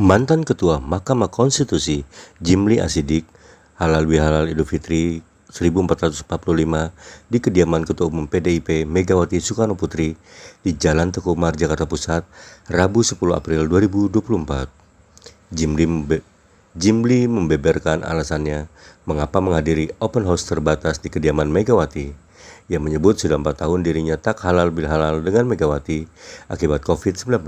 Mantan Ketua Mahkamah Konstitusi Jimli Asidik halal bihalal Idul Fitri 1445 di kediaman Ketua Umum PDIP Megawati Soekarno Putri di Jalan Teguh Umar, Jakarta Pusat, Rabu 10 April 2024. Jimli membeberkan alasannya mengapa menghadiri open house terbatas di kediaman Megawati. Ia menyebut sudah 4 tahun dirinya tak halal bihalal dengan Megawati akibat COVID-19.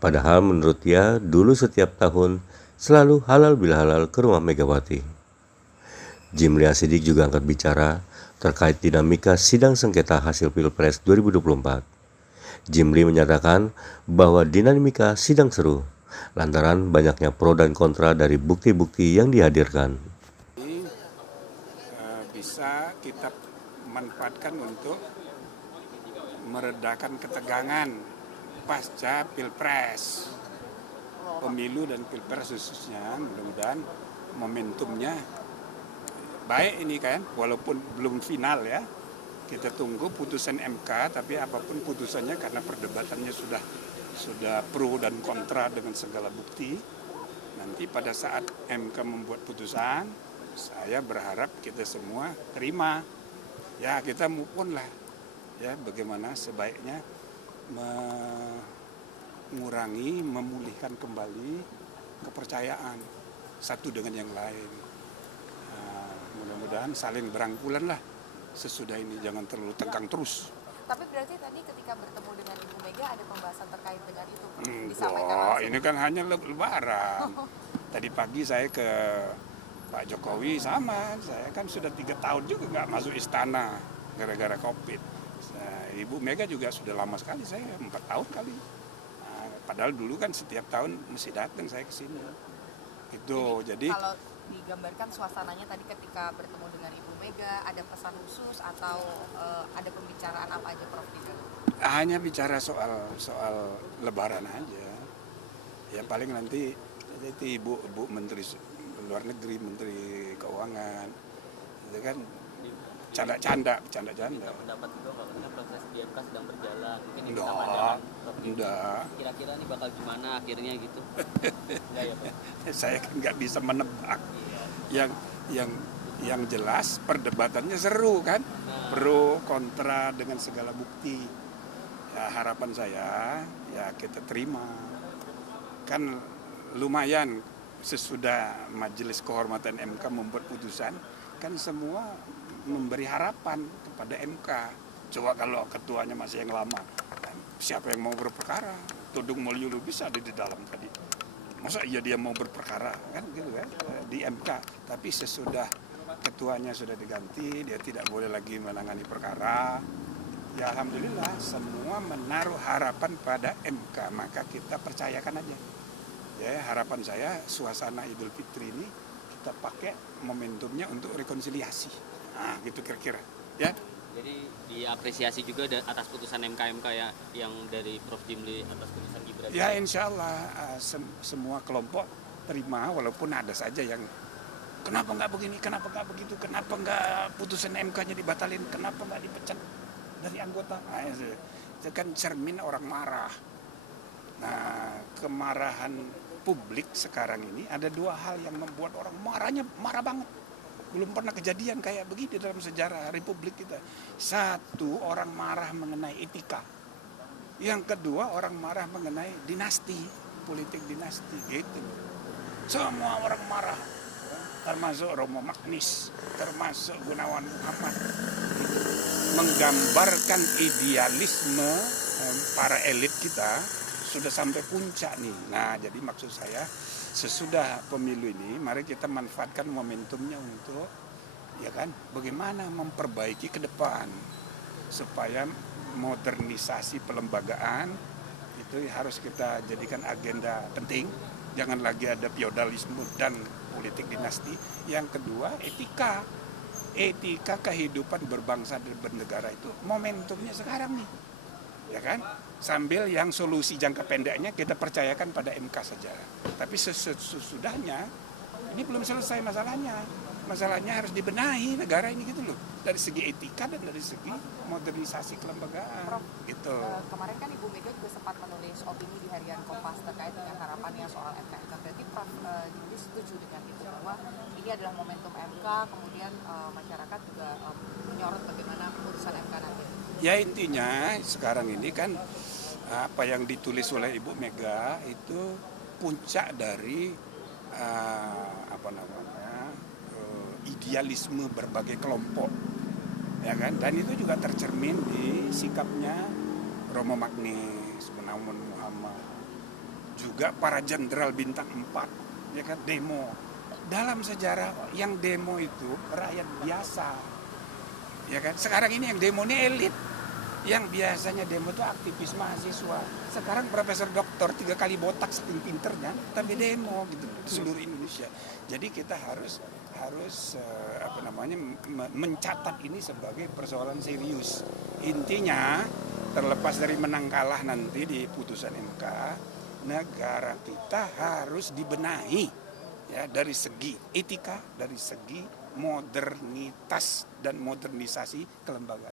Padahal menurut dia dulu setiap tahun selalu halal bihalal ke rumah Megawati. Jimli Asidik juga angkat bicara terkait dinamika sidang sengketa hasil Pilpres 2024. Jimli menyatakan bahwa dinamika sidang seru lantaran banyaknya pro dan kontra dari bukti-bukti yang dihadirkan. Bisa kita manfaatkan untuk meredakan ketegangan pasca Pilpres, pemilu dan Pilpres khususnya. Mudah-mudahan momentumnya baik ini kan, walaupun belum final ya. Kita tunggu putusan MK, tapi apapun putusannya karena perdebatannya sudah pro dan kontra dengan segala bukti. Nanti pada saat MK membuat putusan, saya berharap kita semua terima. Ya kita move on lah. Ya bagaimana sebaiknya mengurangi, memulihkan kembali kepercayaan satu dengan yang lain. Mudah-mudahan saling berangkulan lah sesudah ini, jangan terlalu tegang terus. Tapi berarti tadi ketika bertemu dengan Ibu Mega ada pembahasan terkait dengan itu, disampaikan langsung? Ini kan hanya lebaran. Tadi pagi saya ke Pak Jokowi sama, saya kan sudah 3 tahun juga nggak masuk istana gara-gara COVID. Ibu Mega juga sudah lama sekali, saya 4 tahun kali. Padahal dulu kan setiap tahun mesti datang saya ke sini. Jadi kalau digambarkan suasananya tadi ketika bertemu dengan Ibu Mega, ada pesan khusus atau ada pembicaraan apa aja, Prof? Hanya bicara soal Lebaran aja. Ya paling nanti Ibu Menteri Luar Negeri, Menteri Keuangan, itu kan canda-canda. Pendapat juga karena proses di MK sedang berjalan, mungkin ini sama dengan enggak. Kira-kira nih bakal gimana akhirnya gitu? Enggak ya, Pak? Saya kan nggak bisa menebak. Yang jelas perdebatannya seru kan, pro kontra dengan segala bukti. Ya harapan saya ya kita terima. Kan lumayan sesudah Majelis Kehormatan MK membuat putusan, kan semua memberi harapan kepada MK. Coba kalau ketuanya masih yang lama, siapa yang mau berperkara? Todung Mulyo Lubis ada di dalam tadi. Masa iya dia mau berperkara kan gitu kan di MK. Tapi sesudah ketuanya sudah diganti, dia tidak boleh lagi menangani perkara. Ya alhamdulillah semua menaruh harapan pada MK, maka kita percayakan aja. Ya harapan saya suasana Idul Fitri ini kita pakai momentumnya untuk rekonsiliasi. Nah gitu kira-kira ya. Jadi diapresiasi juga atas putusan MK ya yang dari Prof Jimli atas putusan Gibran. Ya insya Allah semua kelompok terima, walaupun ada saja yang kenapa nggak begini, kenapa nggak begitu, kenapa nggak putusan MK-nya dibatalin, kenapa nggak dipecat dari anggota. Nah, itu kan cermin orang marah. Nah kemarahan publik sekarang ini ada 2 hal yang membuat orang marah banget. Belum pernah kejadian kayak begini dalam sejarah Republik kita. 1, orang marah mengenai etika. Yang kedua, orang marah mengenai dinasti, politik dinasti gitu. Semua orang marah, termasuk Romo Magnis, termasuk Gunawan Muhammad. Menggambarkan idealisme para elit kita sudah sampai puncak nih. Nah, jadi maksud saya sesudah pemilu ini mari kita manfaatkan momentumnya untuk ya kan bagaimana memperbaiki ke depan supaya modernisasi pelembagaan itu harus kita jadikan agenda penting. Jangan lagi ada feodalisme dan politik dinasti. Yang kedua etika kehidupan berbangsa dan bernegara itu momentumnya sekarang nih ya kan, sambil yang solusi jangka pendeknya kita percayakan pada MK saja. Tapi sesudahnya ini belum selesai masalahnya. masalahnya harus dibenahi negara ini gitu loh, dari segi etika dan dari segi modernisasi kelembagaan. Prof, Gitu. kemarin kan Ibu Mega juga sempat menulis opini di harian Kompas terkait dengan harapannya soal MK. Berarti Prof Jimli setuju dengan itu bahwa ini adalah momentum MK, kemudian masyarakat juga menyorot bagaimana keputusan MK nanti. Ya intinya sekarang ini kan apa yang ditulis oleh Ibu Mega itu puncak dari idealisme berbagai kelompok, ya kan? Dan itu juga tercermin di sikapnya Romo Magnis, Gunawan Muhammad, juga para jenderal bintang 4, ya kan, demo. Dalam sejarah yang demo itu rakyat biasa, ya kan? Sekarang ini yang demo ini elit. Yang biasanya demo itu aktivis mahasiswa. Sekarang profesor doktor 3 kali botak saking pinternya, tapi demo gitu di seluruh Indonesia. Jadi kita harus mencatat ini sebagai persoalan serius. Intinya terlepas dari menang kalah nanti di putusan MK, negara kita harus dibenahi ya dari segi etika, dari segi modernitas dan modernisasi kelembagaan.